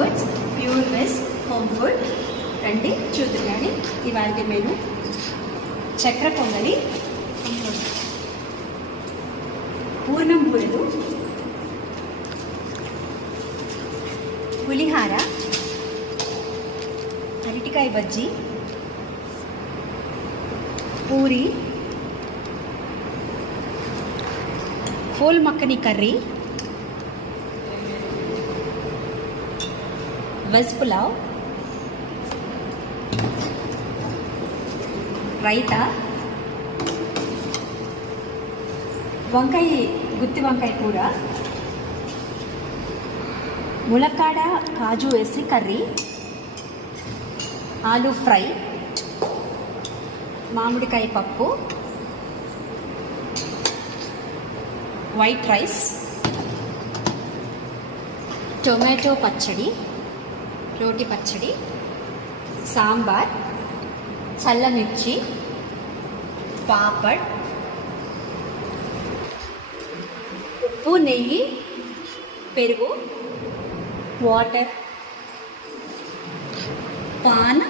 Towards pure veg home food. రండి చూద్దాం. కానీ ఇవాళ మెను చక్ర పొంగలి, పూర్ణం బూరెలు, పులిహార, అరటికాయ బజ్జీ, పూరి, ఫూల్ మక్కని కర్రీ, వెజ్ పులావ్, రైతా, గుత్తి వంకాయ కూర, ములక్కాడ కాజు వేసి కర్రీ, ఆలూ ఫ్రై, మామిడికాయ పప్పు, వైట్ రైస్, టొమాటో పచ్చడి, రోటి పచ్చడి, సాంబార్, చల్లమిర్చి, పాపడ్, ఉప్పు, నెయ్యి, పెరుగు, వాటర్, పాన్,